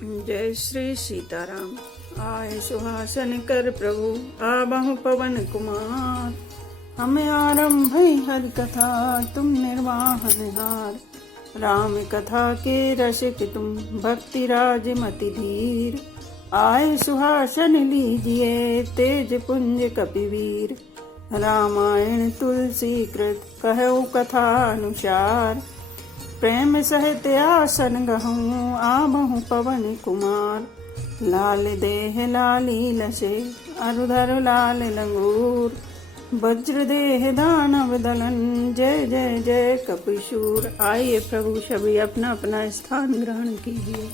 जय श्री सीताराम। आए सुहासन कर प्रभु आबहु पवन कुमार। हमें आरंभ हरि कथा तुम निर्वाहन हार। राम कथा के रसिक तुम भक्ति राज मति धीर। आए सुहासन लीजिए तेज पुंज कपिवीर। रामायण तुलसी कृत कहु कथा अनुसार। प्रेम सहित आसन गहूँ आबहु पवन कुमार। लाल देह लाली लसे अरुधर लाल लंगूर। वज्र देह दानव दलन जय जय जय कपिशूर। आइए प्रभु सभी अपना अपना स्थान ग्रहण कीजिए।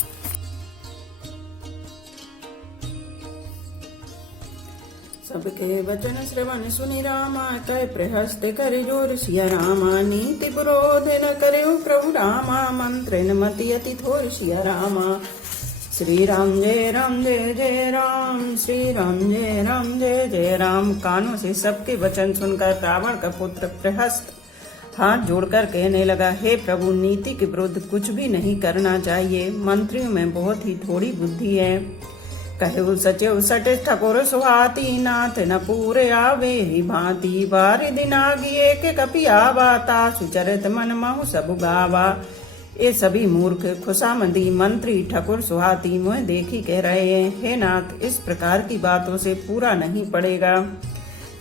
सबके वचन श्रवण सुनि रामा कह प्रहस्त कर जोर सिया रामा। नीति विरोध न करो प्रभु रामा मंत्र न मति अति थोर सिया रामा। श्री राम जय जय राम। श्री राम जय जय राम। कानों से सबके वचन सुनकर रावण का पुत्र प्रहस्त हाथ जोड़कर कहने लगा, हे प्रभु, नीति के विरुद्ध कुछ भी नहीं करना चाहिए। मंत्रियों में बहुत ही थोड़ी बुद्धि है। कहु सचिव सट ठकुर सुहाती नाथ न पूरे आवे ही भांति। बार दिनागी एक कपि आवा तासु चरित मन महु सब गावा। ये सभी मूर्ख खुशामदी मंत्री ठकुर सुहाती मुँह देखी कह रहे हैं, हे नाथ, इस प्रकार की बातों से पूरा नहीं पड़ेगा।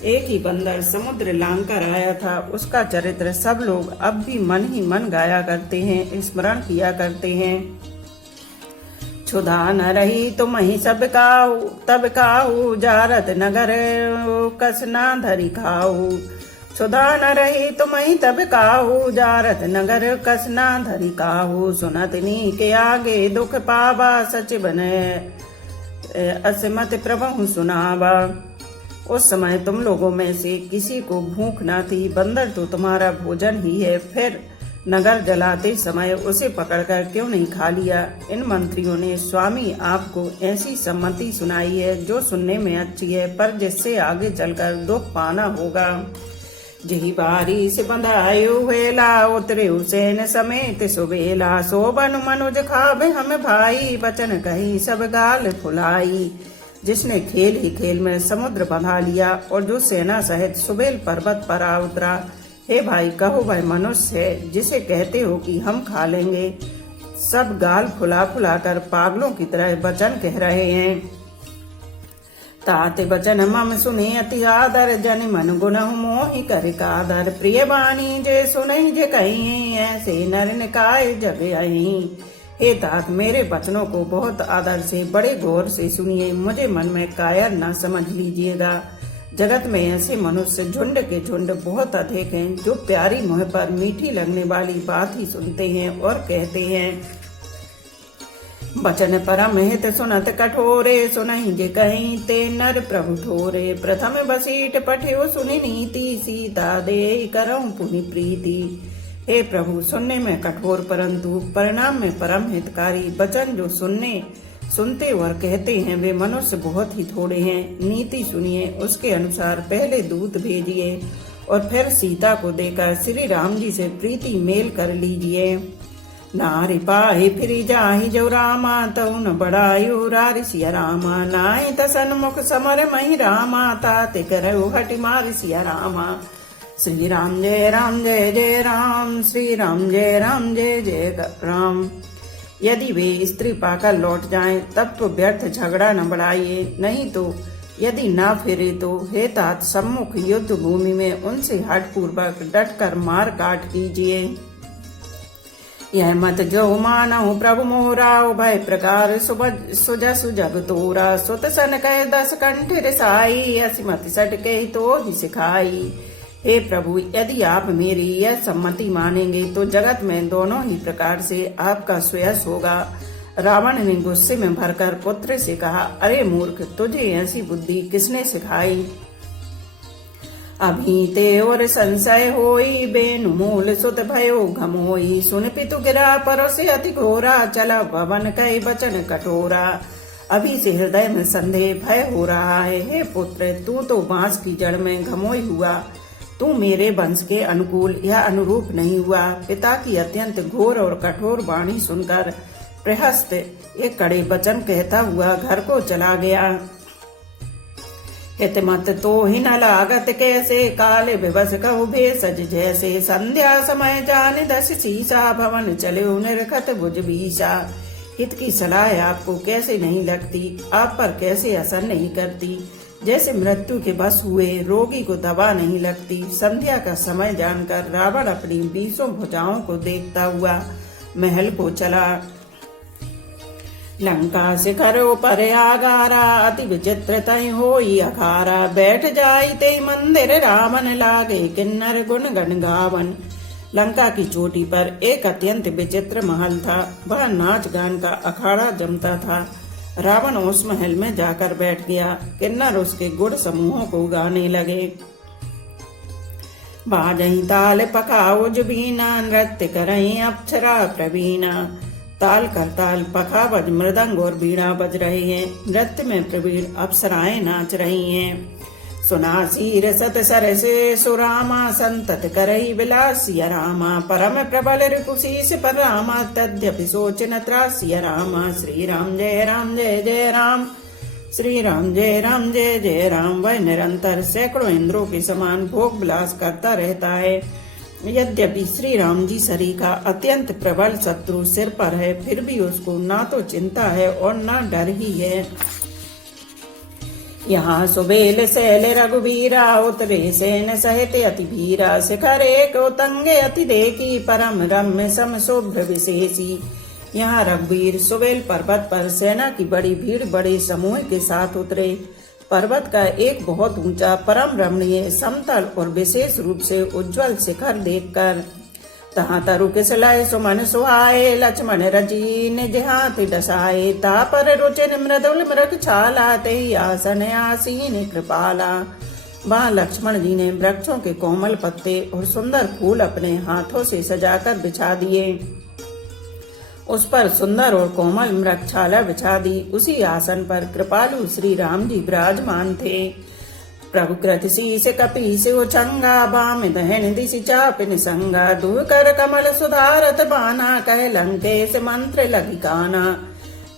एक ही बंदर समुद्र लांग कर आया था, उसका चरित्र सब लोग अब भी मन ही मन गाया करते हैं, स्मरण किया करते हैं। क्षुधा न रही तुम ही सब काऊ तब काऊ जारत नगर कसना धरी खाऊ। क्षुधा न रही तुम ही तब काऊ जारत नगर कसना धरी काऊ। सुनत नी के आगे दुख पावा सच बने असमत प्रभु सुनावा। उस समय तुम लोगों में से किसी को भूख न थी, बंदर तो तुम्हारा भोजन ही है, फिर नगर जलाते समय उसे पकड़कर क्यों नहीं खा लिया। इन मंत्रियों ने स्वामी आपको ऐसी सम्मति सुनाई है जो सुनने में अच्छी है, पर जिससे आगे चलकर दुख पाना होगा। जही बारी से बंधायो वेला उतरे हुसैन समेत सुबेला। सोबन मनुज खावे हम भाई वचन कही सब गाल फुलाई। जिसने खेल ही खेल में समुद्र बंधा लिया और जो सेना सहित सुबेल पर्वत पर आ उतरा। हे भाई, कहो वह मनुष्य है जिसे कहते हो कि हम खा लेंगे। सब गाल फुला फुला कर पागलों की तरह वचन कह रहे हैं। तात वचन मम सुने अति आदर जन मन गुण मोहि कर कादर। प्रिय वाणी जे सुने जे कहीं ऐसे नर निकाय जग आई। हे तात, मेरे वचनों को बहुत आदर से बड़े गौर से सुनिए, मुझे मन में कायर न समझ लीजिएगा। जगत में ऐसे मनुष्य झुंड के झुंड बहुत अधिक हैं जो प्यारी मुँह पर मीठी लगने वाली बात ही सुनते हैं और कहते हैं। वचन परम हित सुनत कठोरे सुनहि जे कहीं ते नर प्रभु ठोरे। प्रथम बसीठ पठ्यो सुनि नीति सीता दे करऊं पुनि प्रीति। हे प्रभु, सुनने में कठोर परंतु परिणाम में परम हितकारी वचन जो सुनते और कहते हैं वे मनुष्य बहुत ही थोड़े हैं। नीति सुनिए, उसके अनुसार पहले दूत भेजिए और फिर सीता को देकर श्री राम जी से प्रीति मेल कर लीजिए। नारि पाहि फिरि जाहि जो रामा तऊ न बड़ायु रारि सिया रामा। नाहि तसन मुख समर महि रामा ताते करऊ हटि मार सिया रामा। श्री राम जय जय राम। श्री राम जय जय राम। यदि वे स्त्री पाकर लौट जाएं तब तो व्यर्थ झगड़ा न बढ़ाइए, नहीं तो यदि ना फिरे तो हे तात सम्मुख युद्ध भूमि में उनसे हठ पूर्वक डट कर मार काट कीजिए। यह मत जो मानहु प्रभु मोरा भय प्रकार सुजसु जग तोरा। सुत सन कह 10 कंठ रिसाई असिमति सटके तो ही सिखाई। हे प्रभु, यदि आप मेरी यह सम्मति मानेंगे तो जगत में दोनों ही प्रकार से आपका श्रेयस होगा। रावण ने गुस्से में भरकर पुत्र से कहा, अरे मूर्ख, तुझे ऐसी बुद्धि किसने सिखाई। अभी ते और संशय होई बेनु मूल सुत भयो घमोई। सुन पितु गिरा परोसे अति घोरा चला भवन कई वचन कठोरा। अभी से हृदय में संदेह भय हो रहा है। हे पुत्र, तू तो बांस की जड़ में घमोई हुआ। तू मेरे वंश के अनुकूल या अनुरूप नहीं हुआ। पिता की अत्यंत घोर और कठोर वाणी सुनकर प्रहस्त एक कड़े वचन कहता हुआ घर को चला गया। हित मत तो ही न लागत कैसे, काले विवश कहु भेषज जैसे। संध्या समय जान दस शीशा, भवन चले निरखत भुज बीसा। हित की सलाह आपको कैसे नहीं लगती, आप पर कैसे असर नहीं करती। जैसे मृत्यु के बस हुए रोगी को दवा नहीं लगती। संध्या का समय जानकर रावण अपनी 20 भुजाओं को देखता हुआ महल को चला। लंका शिखर पर आगारा, अति विचित्र तय होई अखारा। बैठ जाई ते मंदिर रावण, लागे किन्नर गुण गण गावन। लंका की चोटी पर एक अत्यंत विचित्र महल था। वह नाच गान का अखाड़ा जमता था। रावण उस महल में जाकर बैठ गया। किन्नर उसके गुण समूहों को गाने लगे। बाजही ताल पखाओ जुबीना, नृत्य करई अप्सरा प्रवीणा। ताल करताल पखावज मृदंग और बीड़ा बज रहे हैं। नृत्य में प्रवीण अप्सराएं नाच रही हैं। सुना शीर सत सर से सुरामा, संतत करई विलासिया रामा। परम प्रबल रिपुशीष पर रामा, तद्यपि सोचन त्रासिया रामा। श्री राम जय राम जय जय राम, श्री राम जय राम जय जय राम। वह निरंतर सैकड़ों इंद्रों के समान भोग विलास करता रहता है। यद्यपि श्री राम जी शरीर का अत्यंत प्रबल शत्रु सिर पर है, फिर भी उसको ना तो चिंता है और ना डर ही है। यहाँ सुबेल शैल रघुवीरा, उतरे सेन सहित अति भीरा। शिखर एक उतंगे अति देखी, परम रम्य सम शुभ्र विशेषी। यहाँ रघुवीर सुबेल पर्वत पर सेना की बड़ी भीड़ बड़े समूह के साथ उतरे। पर्वत का एक बहुत ऊंचा परम रमणीय समतल और विशेष रूप से उज्जवल शिखर देखकर तहाँ तरु किसलाए सुमन सुहाए। लक्ष्मण रची निज हाथ डसाए, ता पर रुचिन मृदुल मृग छाला। ते आसन आसीन कृपाला। वहाँ लक्ष्मण जी ने वृक्षों के कोमल पत्ते और सुंदर फूल अपने हाथों से सजाकर बिछा दिए। उस पर सुंदर और कोमल मृगछाला बिछा दी। उसी आसन पर कृपालु श्री राम जी विराजमान थे। प्रभु कृत शीस कपीस उछंगा, बाम दहन दिशि चाप निसंगा। दूर कर कमल सुधारत बाना, कह लंकेश मंत्र लगी गाना।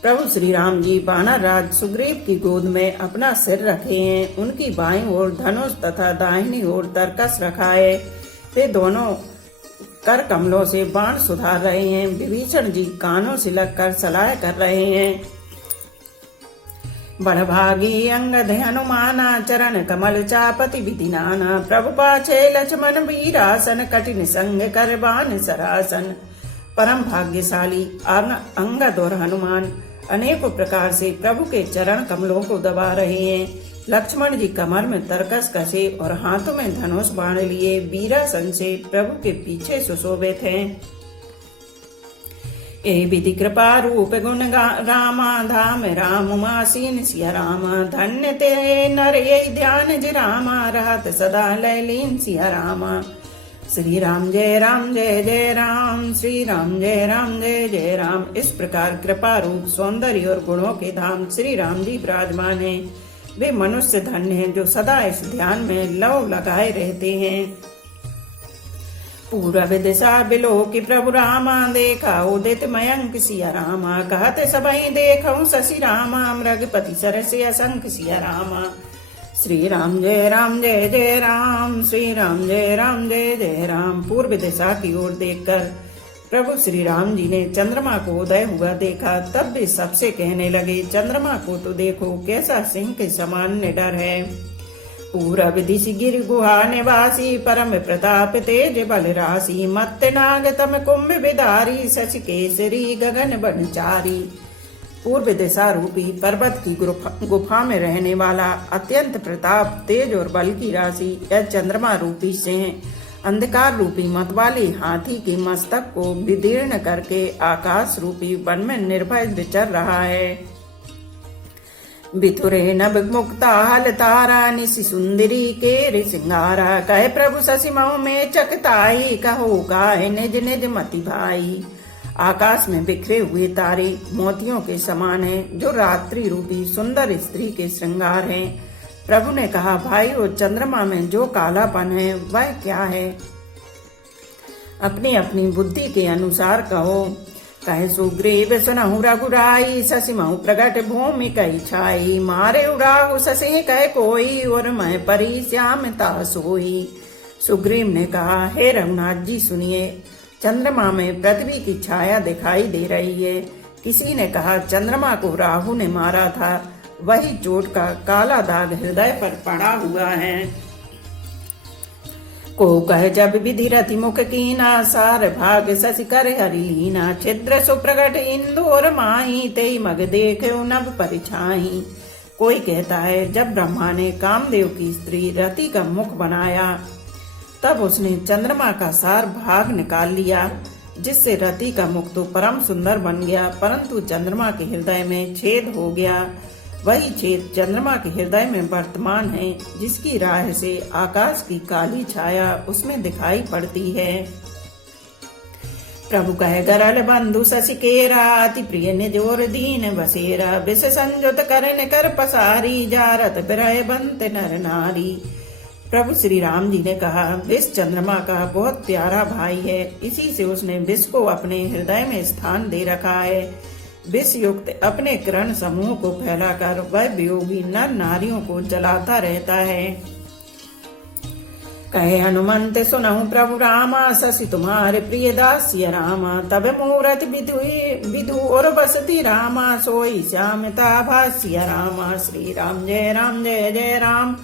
प्रभु श्री राम जी बानर राज सुग्रीव की गोद में अपना सिर रखे हैं। उनकी बाईं ओर धनुष तथा दाहिनी ओर तरकस रखा है। वे दोनों कर कमलों से बाण सुधार रहे हैं। विभीषण जी कानों से लगकर सलाह कर रहे हैं। बड़भागी अंगद हनुमाना, चरण कमल चापति विधि नाना। प्रभु पाछे लक्ष्मण वीरासन, कठिन संग कर बान सरासन। परम भाग्यशाली अंगद और हनुमान अनेकों प्रकार से प्रभु के चरण कमलों को दबा रहे हैं। लक्ष्मण जी कमर में तरकस कसे और हाथों में धनुष बाण लिए वीरासन से प्रभु के पीछे सुशोभित हैं। ए विधि कृपा रूप गुण रामा, धाम राम मासीन सिया रामा। धन्य ते नर ये ध्यान जि रामा, रहत सदा लयलीन सिया रामा। श्री राम जय राम जय जय राम, श्री राम जय राम जय जय राम। इस प्रकार कृपा रूप सौंदर्य और गुणों के धाम श्री राम जी विराजमान है। वे मनुष्य धन्य हैं जो सदा इस ध्यान में लव लगाए रहते हैं। पूरब दिशा बिलो की प्रभु रामा, देखा उदित मयंक सिया रामा। कहत सबई देखऊं शशि रामा, मृगपति सरस असंख सिया रामा। श्री राम जय राम जय जय राम, श्री राम जय राम जय जय राम। पूर्व दिशा की ओर देखकर प्रभु श्री राम जी ने चंद्रमा को उदय हुआ देखा। तब वे सबसे कहने लगे, चंद्रमा को तो देखो कैसा सिंह के समान निडर है। पूरब दिशि गिर गुहा निवासी, परम प्रताप तेज बल राशि। मत्त नाग तम कुंभ विदारी, शशि केसरी गगन बनचारी। पूर्व दिशा रूपी पर्वत की गुफा में रहने वाला अत्यंत प्रताप तेज और बल की राशि यह चंद्रमा रूपी सिंह अंधकार रूपी मतवाली हाथी के मस्तक को विदीर्ण करके आकाश रूपी वन में निर्भय विचर रहा है। बिथुरे नभ मुक्ता हल तारा, निशि सुंदरी के सिंगारा। कहे प्रभु शशि मऊ में चकताई, कहो गाय निज निज मति भाई। आकाश में बिखरे हुए तारे मोतियों के समान हैं, जो रात्रि रूपी सुंदर स्त्री के श्रृंगार हैं। प्रभु ने कहा, भाई वो चंद्रमा में जो कालापन है वह क्या है? अपनी अपनी बुद्धि के अनुसार कहो। कहे सुग्रीव सुनहु रघुराई, ससिमहु प्रगट भूमि कई छाई। मारे उड़ाहु ससि कह कोई, और मैं परी श्याम ता सोई। सुग्रीव ने कहा, हे रघुनाथ जी सुनिए, चंद्रमा में पृथ्वी की छाया दिखाई दे रही है। किसी ने कहा चंद्रमा को राहु ने मारा था, वही चोट का काला दाग हृदय पर पड़ा हुआ है। को कह जब विधि रति मुख कीना, सार भाग शशि कर हरिलीना। छिद्र सुप्रगट इंदु और माही, तेई मग देखे नभ परिछाई। कोई कहता है जब ब्रह्मा ने कामदेव की स्त्री रति का मुख बनाया, तब उसने चंद्रमा का सार भाग निकाल लिया, जिससे रति का मुख तो परम सुंदर बन गया, परंतु चंद्रमा के हृदय में छेद हो गया। वही छेद चंद्रमा के हृदय में वर्तमान है, जिसकी राह से आकाश की काली छाया उसमें दिखाई पड़ती है। प्रभु कहे गरल बंधु शशि केरा, अति प्रिय निज और दीन बसेरा। विष संयुत करन कर पसारी, जारत बिरह बंत नर नारी। प्रभु श्री राम जी ने कहा, विष चंद्रमा का बहुत प्यारा भाई है, इसी से उसने विष को अपने हृदय में स्थान दे रखा है। विष युक्त अपने किरण समूह को फैलाकर वह वियोगी नर नारियों को जलाता रहता है। कहे हनुमंत सुनहु प्रभु रामा, शशि तुम्हारे प्रिय दास्य रामा। तब मूरत विधु और बसती रामा, सोई श्यामता भाष्य रामा। श्री राम जय राम जय जय राम,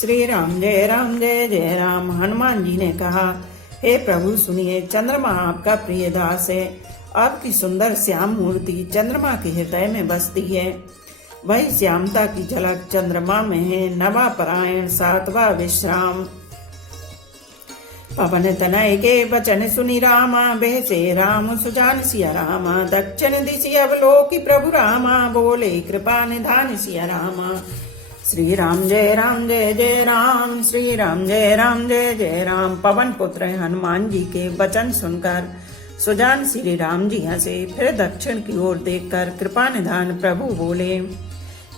श्री राम जय राम जय जय राम। हनुमान जी ने कहा, हे प्रभु सुनिए, चंद्रमा आपका प्रिय दास है। आपकी सुंदर श्याम मूर्ति चंद्रमा के हृदय में बसती है। वही श्यामता की झलक चंद्रमा में है। नवा परायण सातवा विश्राम। पवन तनय के वचन सुनि रामा, बेसे राम सुजान सिया रामा। दक्षिण दिशि अवलोकि प्रभु रामा, बोले कृपा निधान सिया रामा। श्री राम जय राम जय जय राम, श्री राम जय राम जय जय राम। पवन पुत्र हनुमान जी के वचन सुनकर सुजान श्री राम जी हंसे, फिर दक्षिण की ओर देखकर कृपा निधान प्रभु बोले,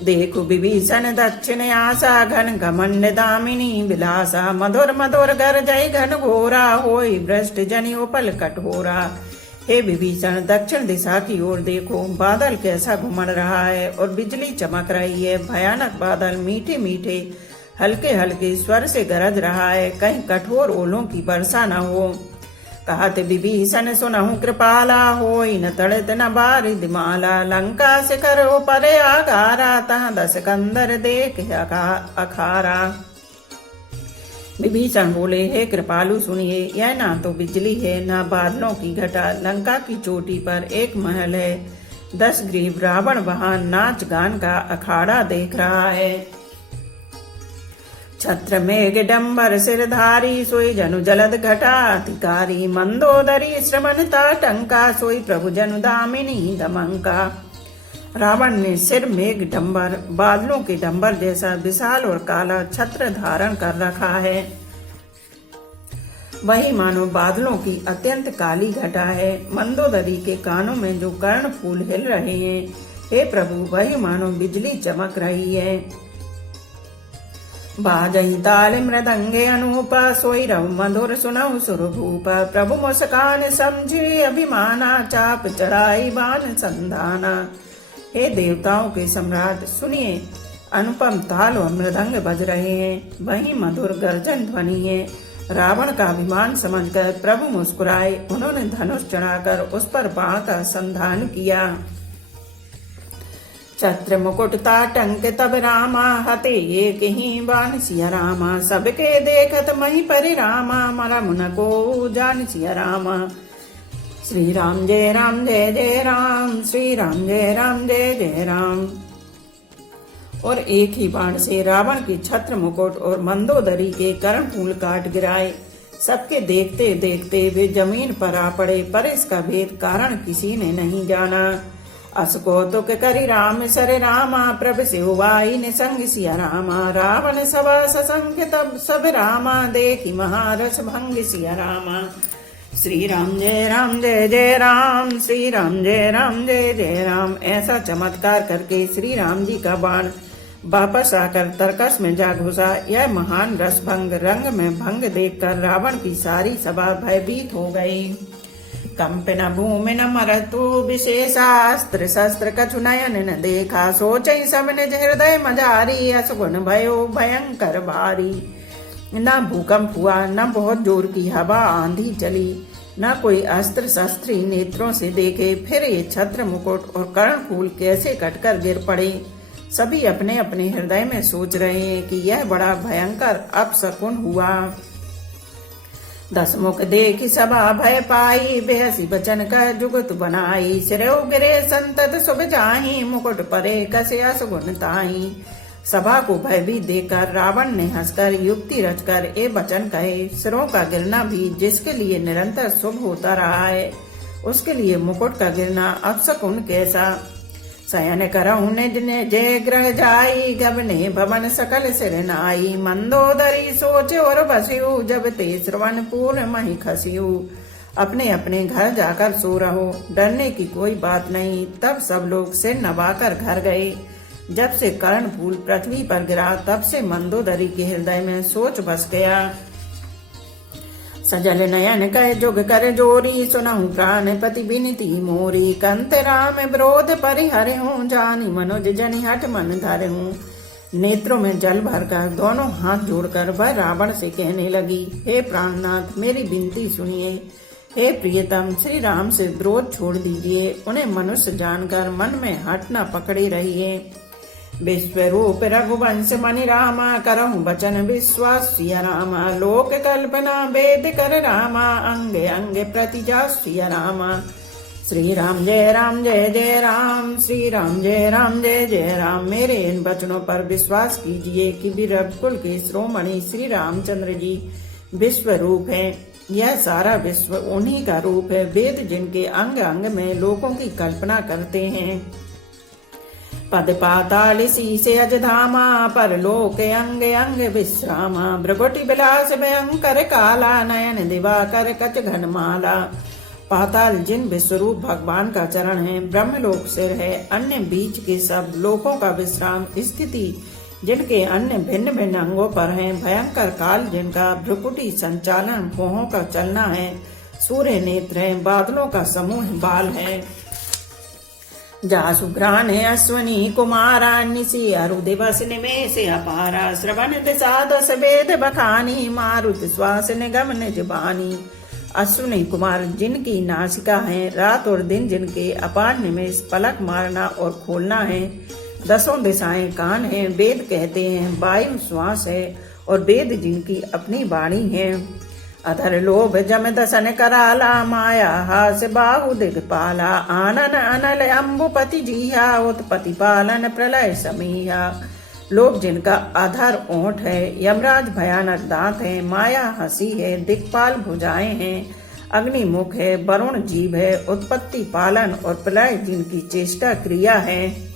देखो विभीषण दक्षिण आशा, घन घमंड दामिनी विलासा। मधुर मधुर गर जय घन घोरा, होई भ्रष्ट जनि उपल कठोरा। हे विभीषण, दक्षिण दिशा की ओर देखो, बादल कैसा घुमड़ रहा है और बिजली चमक रही है। भयानक बादल मीठे मीठे हल्के हल्के स्वर से गरज रहा है, कहीं कठोर ओलों की वर्षा न हो। कहत विभीषण सुनहु कृपाला, होई न तड़ित न बारिद माला। लंका शिखर परे आगारा, तहाँ दस कंदर देख अखारा। विभीषण बोले, हे कृपालु सुनिए, यह ना तो बिजली है ना बादलों की घटा। लंका की चोटी पर एक महल है, 10 ग्रीव रावण वहां नाच गान का अखाड़ा देख रहा है। छत्र मेघ डंबर सिरधारी, सोई जनु जलद घटा अधिकारी। मंदोदरी श्रवणता टंका, सोई प्रभु जनु दामिनी दमंका। रावण ने सिर मेघ डंबर, बादलों के डंबर जैसा विशाल और काला छत्र धारण कर रखा है। वही मानो बादलों की अत्यंत काली घटा है। मंदोदरी के कानों में जो कर्ण फूल हिल रहे हैं, हे प्रभु, वही मानो बिजली चमक रही है। बाजहि ताल मृदंगे अनूपा, सोई रव मधुर सुनहु सुरभूपा। प्रभु मुस्कान समझे अभिमाना, चाप चढ़ाई बान संधाना। हे देवताओं के सम्राट सुनिए, अनुपम ताल और मृदंग बज रहे हैं, वही मधुर गर्जन ध्वनि है। रावण का अभिमान समझकर प्रभु मुस्कुराए, उन्होंने धनुष चढ़ाकर उस पर बाण का संधान किया। छत्र मुकुट ताटंक तब रामा, हते एक ही बान सिया रामा। सबके देखत मही परिरामा, मरा मुन को जान सिया रामा। श्री राम जय राम जय जय राम, श्री राम जय राम जय जय राम। और एक ही बाण से रावण के छत्र मुकुट और मंदोदरी के कर्णफूल काट गिराए। सबके देखते देखते वे जमीन पर आ पड़े, पर इसका भेद कारण किसी ने नहीं जाना। अस कौतुक करि राम सर रामा, प्रभ सिहुवाई निसंग सिया रामा। रावण सभा ससंख्य तब सब रामा, देखी महारस भंग सिया रामा। श्री राम जय राम जय जय राम, श्री राम जय राम जय जय राम। ऐसा चमत्कार करके श्री राम जी का बाण वापस आकर तरकस में जा घुसा। यह महान रस भंग रंग में भंग देखकर रावण की सारी सभा भयभीत हो गई। कंपि न भूमि न मरतु विशेषास्त्र शस्त्र कछु नयन न देखा सोचई सब निज हृदय मजारी असगुन भयो भयंकर भारी। न भूकंप हुआ न बहुत जोर की हवा आंधी चली न कोई अस्त्र शस्त्री नेत्रों से देखे। फिर ये छत्र मुकुट और कर्णफूल कैसे कटकर गिर पड़े। सभी अपने अपने हृदय में सोच रहे हैं कि यह बड़ा भयंकर अपशकुन हुआ। दस मुख देखी सभा भय पाई बेहसी बचन कह जुगत बनाई। सिरौ गिरे संतत शुभ जाहि मुकुट परे कसे असगुन ताहि। सभा को भयभीत देखकर रावण ने हंसकर युक्ति रचकर ये वचन कहे, सिरों का गिरना भी जिसके लिए निरंतर शुभ होता रहा है उसके लिए मुकुट का गिरना अपशकुन कैसा। शयन करहु निज जय ग्रह जाई गबने भवन सकल सिर नाई। मंदोदरी सोच और बसियु जब ते श्रवण पूर्ण मही खसियु। अपने अपने घर जाकर सो रहो, डरने की कोई बात नहीं। तब सब लोग सिर नवाकर घर गए। जब से कर्णफूल पृथ्वी पर गिरा तब से मंदोदरी के हृदय में सोच बस गया। सजल नयन कह जुग कर जोरी सुनहु प्राणपति बिनती मोरी। कंत राम विरोध परिहरहूँ जानी मनुज जनि हठ मन धरहूँ। नेत्रों में जल भरकर दोनों हाथ जोड़कर वह रावण से कहने लगी, हे प्राणनाथ मेरी विनती सुनिए। हे प्रियतम श्री राम से विरोध छोड़ दीजिए। उन्हें मनुष्य जानकर मन में हठ न पकड़े रहिए। विश्वरूप रघुवंश मणि रामा करहु वचन विश्वास सिया रामा। लोक कल्पना वेद कर रामा अंग अंग प्रतिजा सिया रामा। श्री राम जय जय राम श्री राम जय जय राम। मेरे इन वचनों पर विश्वास कीजिए कि वीरकुल के शिरोमणि श्री रामचंद्र जी विश्व रूप है। यह सारा विश्व उन्हीं का रूप है। वेद जिनके अंग अंग में लोगों की कल्पना करते हैं। पद पाताल शीसे अजधामा परलोक अंग अंग विश्रामा। भ्रगुटि विलास भयंकर काला नयन दिवाकर कच घनमाला। पाताल जिन विश्वरूप भगवान का चरण है, ब्रह्मलोक सिर है, अन्य बीच के सब लोकों का विश्राम स्थिति जिनके अन्य भिन्न भिन्न अंगों पर हैं, भयंकर काल जिनका भ्रुकुटी संचालन भौहों का चलना है, सूर्य नेत्र है, बादलों का समूह बाल है। जासु घ्राण है अश्वनी कुमारा निशी अरु दिवस निमेष अपारा। श्रवण दिशा दस वेद बखानी मारुत श्वास निगम निज बानी। अश्विनी कुमार जिनकी नासिका है, रात और दिन जिनके अपार निमेष पलक मारना और खोलना है। दसों दिशाएं कान हैं, वेद कहते हैं, वायु श्वास है और वेद जिनकी अपनी वाणी है। अधर लोभ जम दसन कराला माया हास बाहु दिगपाला। आनन अनल अम्बुपति जीहा उत्पत्ति पालन प्रलय समीहा। लोभ जिनका अधर ओंठ है, यमराज भयानक दांत है, माया हंसी है, दिक्पाल भुजाएं हैं, अग्नि मुख है, वरुण जीव है, उत्पत्ति पालन और प्रलय जिनकी चेष्टा क्रिया है।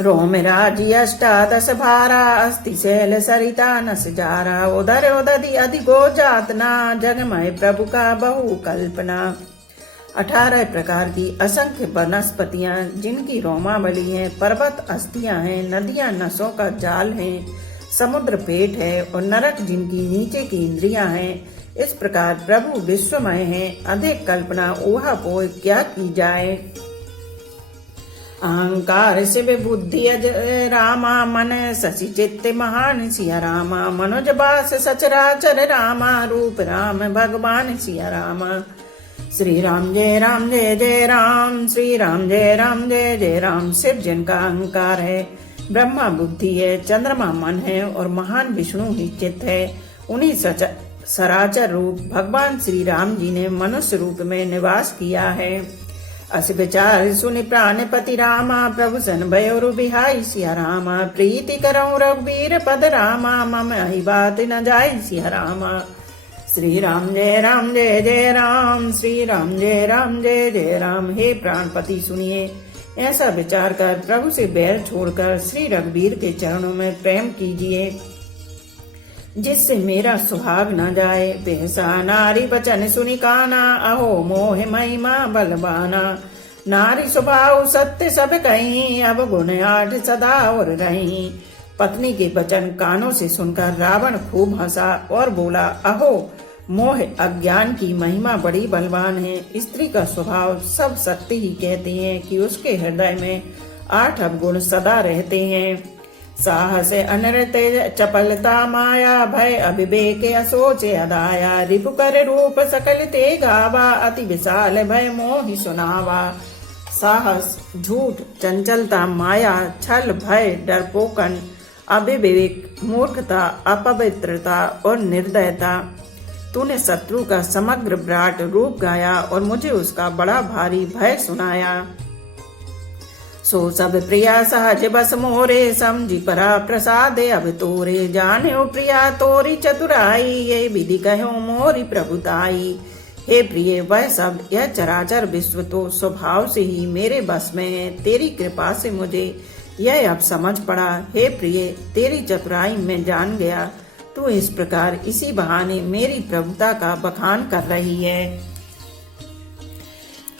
रोम राजी अष्टादश भारा अस्ति शैल सरिता नस जारा। उदर उदधि अधिगो जातना जगमय प्रभु का बहु कल्पना। 18 प्रकार की असंख्य वनस्पतियां जिनकी रोमावली है, पर्वत अस्थियां हैं, नदियां नसों का जाल है, समुद्र पेट है और नरक जिनकी नीचे की इंद्रियां हैं। इस प्रकार प्रभु विश्वमय है, अधिक कल्पना ऊहा पोय क्या की जाए। अहंकार शिव बुद्धि अज रामा मन शशि चित्त महान सिया रामा। मनोज बास सचराचर रामा रूप राम भगवान सिया रामा। श्री राम जय जय राम श्री राम जय जय राम। शिव जिनका अहंकार है, ब्रह्मा बुद्धि है, चंद्रमा मन है और महान विष्णु ही चित्त है। उन्हीं सराचर रूप भगवान श्री राम जी ने मनुष्य रूप में निवास किया है। अस विचार सुनि प्राणपति रामा प्रभु सन भयो बिहाई सिया रामा। प्रीति करऊं रघुबीर पद रामा मम ही बात न जाई सिया रामा। श्री राम जय जय राम श्री राम जय जय राम। हे प्राणपति सुनिए, ऐसा विचार कर प्रभु से बैर छोड़कर श्री रघुबीर के चरणों में प्रेम कीजिए, जिससे मेरा सुहाग न जाए। बेहसा नारी बचन सुनि काना अहो मोह महिमा बलवाना। नारी स्वभाव सत्य सब कहीं अब गुण 8 सदा और रही। पत्नी के वचन कानों से सुनकर रावण खूब हंसा और बोला, अहो मोह अज्ञान की महिमा बड़ी बलवान है। स्त्री का स्वभाव सब शक्ति ही कहते हैं कि उसके हृदय में 8 अवगुण सदा रहते हैं। साहस अनृत चपलता माया भय अविवेक असोच अदाया रिपु कर रूप सकल ते गावा अति विशाल भय मोहि सुनावा। साहस, झूठ, चंचलता, माया, छल, भय, डरपोकन, अविवेक, मूर्खता, अपवित्रता और निर्दयता। तूने शत्रु का समग्र विराट रूप गाया और मुझे उसका बड़ा भारी भय सुनाया। सो सब प्रिया सहज बस मोरे समझी परा प्रसाद अब तोरे जाने प्रिया तोरी चतुराई ये विधि कहो मोरी प्रभुताई। हे प्रिय, वह सब यह चराचर विश्व तो स्वभाव से ही मेरे बस में है। तेरी कृपा से मुझे यह अब समझ पड़ा। हे प्रिय, तेरी चतुराई में जान गया। तू इस प्रकार इसी बहाने मेरी प्रभुता का बखान कर रही है।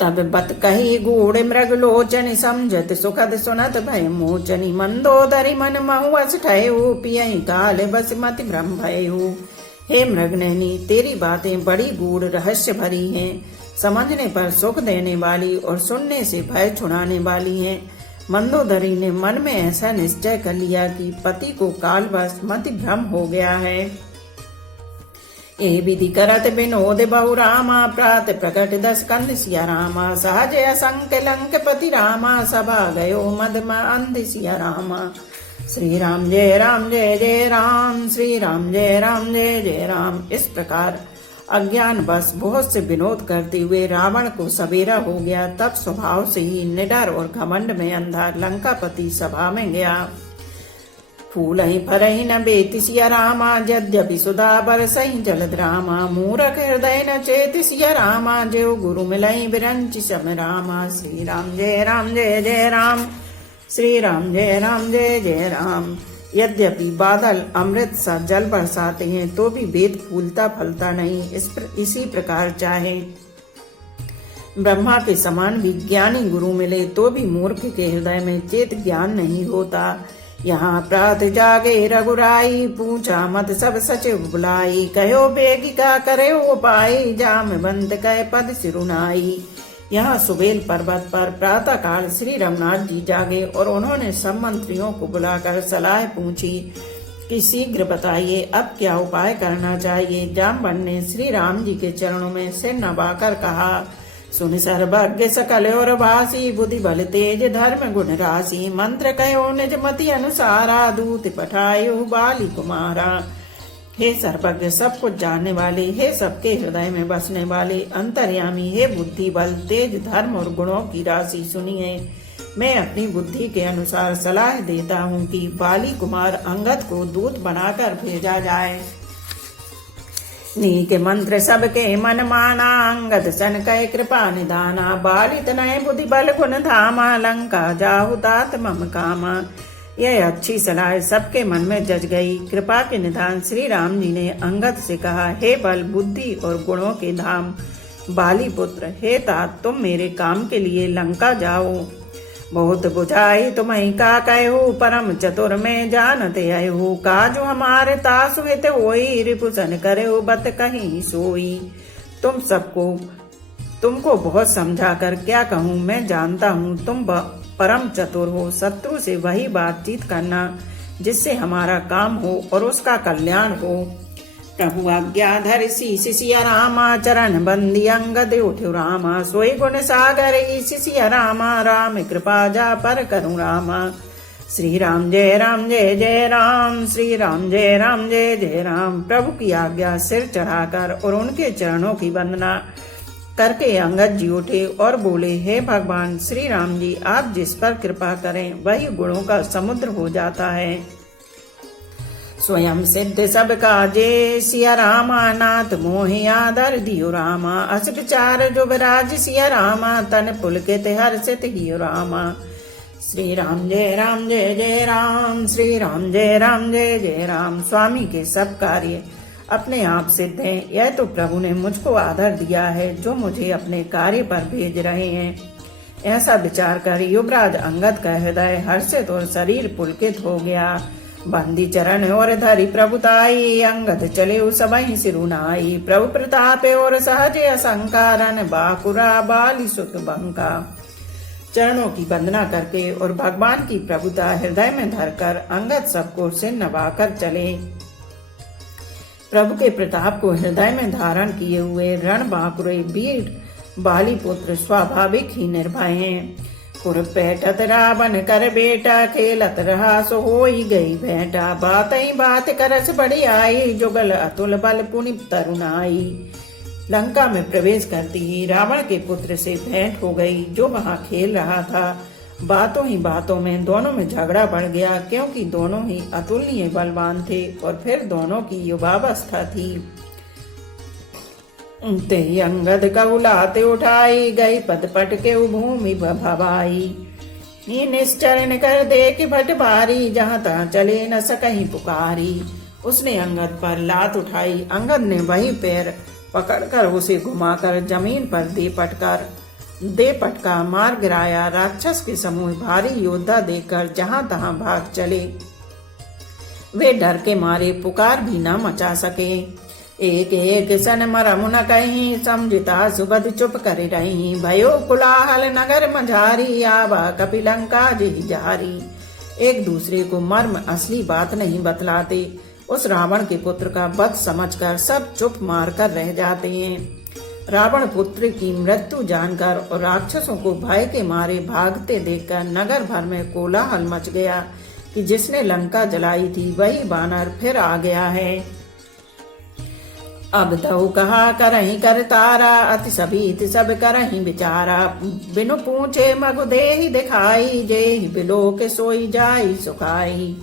तब बत कही गूढ़ मृग लोचन समझत सुखद सुनत भय मोचनी मंदोदरी मन महुअस ठहु पियहि काल बस मति भ्रम भयहु। हे मृगनयनी, तेरी बातें बड़ी गूढ़ रहस्य भरी हैं, समझने पर सुख देने वाली और सुनने से भय छुड़ाने वाली हैं। मंदोदरी ने मन में ऐसा निश्चय कर लिया कि पति को कालवश मति भ्रम हो गया है। ए विधि करत विनोद बहु रामा प्रात प्रकट 10 कंद सिया रामा सहज असंक लंक पति रामा सभा गयो मद अंध सिया रामा। श्री राम जय राम जय जय राम, श्री राम जय राम जय जय राम। इस प्रकार अज्ञान बस बहुत से विनोद करते हुए रावण को सवेरा हो गया। तब स्वभाव से ही निडर और घमंड में अंधा लंकापति सभा में गया। फूल ही फर ही न बेति सिया रामा यद्यपि सुधा बरसहि जलद रामा। मूरख हृदय न चेत सिया रामा जो गुरु मिलहि बिरंचि सम रामा। श्री राम जय राम जय जय राम, श्री राम जय राम जय जय राम। यद्यपि बादल अमृत सा जल बरसाते हैं तो भी वेद फूलता फलता नहीं। इसी प्रकार चाहे ब्रह्मा के समान विज्ञानी गुरु मिले तो भी मूर्ख के हृदय में चेत ज्ञान नहीं होता। यहाँ प्रात जागे रघुराई पूछा मत सब सचिव बुलाई। कहो बेगिका करे उपाय जाम बंद कह पद सिरुनाई। यहाँ सुबेल पर्वत पर प्रातः काल श्री रघुनाथ जी जागे और उन्होंने सब मंत्रियों को बुलाकर सलाह पूछी कि शीघ्र बताइए अब क्या उपाय करना चाहिए। जामवंत ने श्री राम जी के चरणों में सिर नवाकर कहा, सुन सर्वज्ञ सकल और भासी बुद्धि बल तेज धर्म गुण राशि। मंत्र कहो निज मति अनुसारा दूत पठायो बाली कुमारा। हे सर्वज्ञ, सब कुछ जानने वाले, हे सबके हृदय में बसने वाले, अंतर्यामी, हे बुद्धि बल तेज धर्म और गुणों की राशि सुनिए। मैं अपनी बुद्धि के अनुसार सलाह देता हूँ कि बाली कुमार अंगद को दूत बनाकर भेजा जाए। नीक मंत्र सबके मन माना अंगद सन कह कृपा निदाना। बाली तनय बुद्धि बल गुण धामा लंका जाहु तात मम कामा। यह अच्छी सलाह सबके मन में जज गई। कृपा के निधान श्री राम जी ने अंगद से कहा, हे बल बुद्धि और गुणों के धाम बाली पुत्र, हे तात, तुम मेरे काम के लिए लंका जाओ। बहुत बुझाई तुम्हें का कहू परम चतुर में जानते आयु। काजू हमारे तासु हित होई रिपुसन करे बत कहीं सोई। तुमको बहुत समझा कर क्या कहूँ, मैं जानता हूँ तुम परम चतुर हो। शत्रु से वही बातचीत करना जिससे हमारा काम हो और उसका कल्याण हो। प्रभु आज्ञाधर शीश सिया रामा चरण बंदी अंगद उठ्यो रामा। सोई गुण सागर सिया रामा राम कृपा जा पर करूँ रामा। श्री राम जय राम जय जय राम, श्री राम जय राम जय जय राम। प्रभु की आज्ञा सिर चढ़ाकर और उनके चरणों की वंदना करके अंगद जी उठे और बोले, हे भगवान श्री राम जी, आप जिस पर कृपा करें वही गुणों का समुद्र हो जाता है। स्वयं सिद्ध सब काजे सिया रामा नाथ मोहि आदर दियो रामा। अस विचार जो विराज सिया रामा तन पुलकित हर्षित हियो रामा। श्री राम जय राम जय जय राम, श्री राम जय राम जय जय राम। स्वामी के सब कार्य अपने आप सिद्ध हैं। यह तो प्रभु ने मुझको आदर दिया है जो मुझे अपने कार्य पर भेज रहे हैं। ऐसा विचार कर युवराज अंगद का हृदय हर्षित और शरीर पुलकित हो गया। बंदी चरण और धरि प्रभुताई, अंगद चले सबहि सिरुनाई। प्रभु प्रताप और सहज असंकारन, बाकुरा बाली सुत बंका। चरणों की वंदना करके और भगवान की प्रभुता हृदय में धरकर अंगद सबको सिर नवाकर चले। प्रभु के प्रताप को हृदय में धारण किए हुए रण बांकुरे वीर बाली पुत्र स्वाभाविक ही निर्भय हैं। पैठत रावण कर बेटा, खेलत रहा सो होई गई बेटा। बात ही बात करस बड़ी आई, जुगल अतुल बल पुनि तरुणाई। लंका में प्रवेश करती ही रावण के पुत्र से भेंट हो गई, जो वहां खेल रहा था। बातों ही बातों में दोनों में झगड़ा बढ़ गया, क्योंकि दोनों ही अतुलनीय बलवान थे और फिर दोनों की युवावस्था थी। ते अंगद कबुलाते उठाई, गई पद पट के भूमि भवाई। निश्चरण कर दे कि भट भारी, जहाँ तहाँ चले न सकहीं पुकारी। उसने अंगद पर लात उठाई, अंगद ने वही पैर पकड़कर उसे घुमाकर जमीन पर दे पटका मार गिराया। राक्षस के समूह भारी योद्धा देखकर जहां तहां भाग चले। वे डर के मारे पुकार भी न मचा सके। एक एक सन मरम न कहीं, समझता सुगध चुप कर रही। भयो कुलाहल नगर मझारी, आवा कपिलंका जही जारी। एक दूसरे को मर्म असली बात नहीं बतलाते। उस रावण के पुत्र का वध समझकर सब चुप मारकर रह जाते हैं। रावण पुत्र की मृत्यु जानकर और राक्षसों को भय के मारे भागते देखकर नगर भर में कोलाहल मच गया कि जिसने लंका जलाई थी वही बानर फिर आ गया है। अब तो कहा करही कर तारा, अति सभी सब करही बिचारा। बिनु पूछे मगु देहि दिखाई, जेहि बिलो के सोई जाई सुखाई।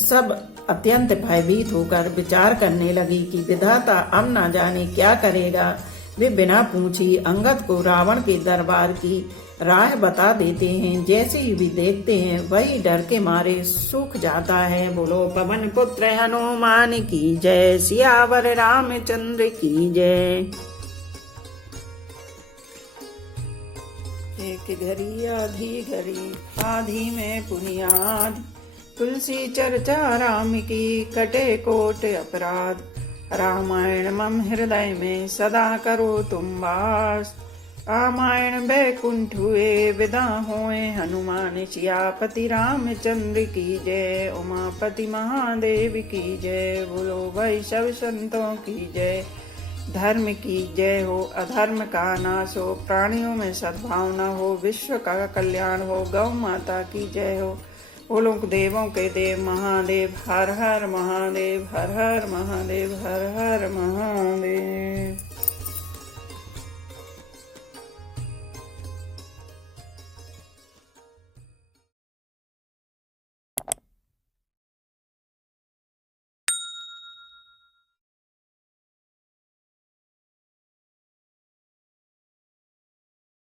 सब अत्यंत भयभीत होकर विचार करने लगी कि विधाता अब न जाने क्या करेगा। वे बिना पूछी अंगद को रावण के दरबार की राह बता देते हैं। जैसे ही भी देखते हैं वही डर के मारे सूख जाता है। बोलो पवन पुत्र हनुमान की जय, सियावर रामचंद्र की जय। एक घड़ी आधी में पुनियाद, तुलसी चर्चा राम की कटे कोट अपराध। रामायण मम हृदय में सदा करो तुम वास। रामायण बैकुंठ हुए विदा होए, हनुमान सियापति रामचंद्र की जय। उमापति महादेव की जय, बोलो भाई सब संतों की जय। धर्म की जय हो, अधर्म का नाश हो, प्राणियों में सद्भावना हो, विश्व का कल्याण हो, गौ माता की जय हो। बोलो देवों के देव महादेव, हर हर महादेव, हर हर महादेव, हर हर महादेव।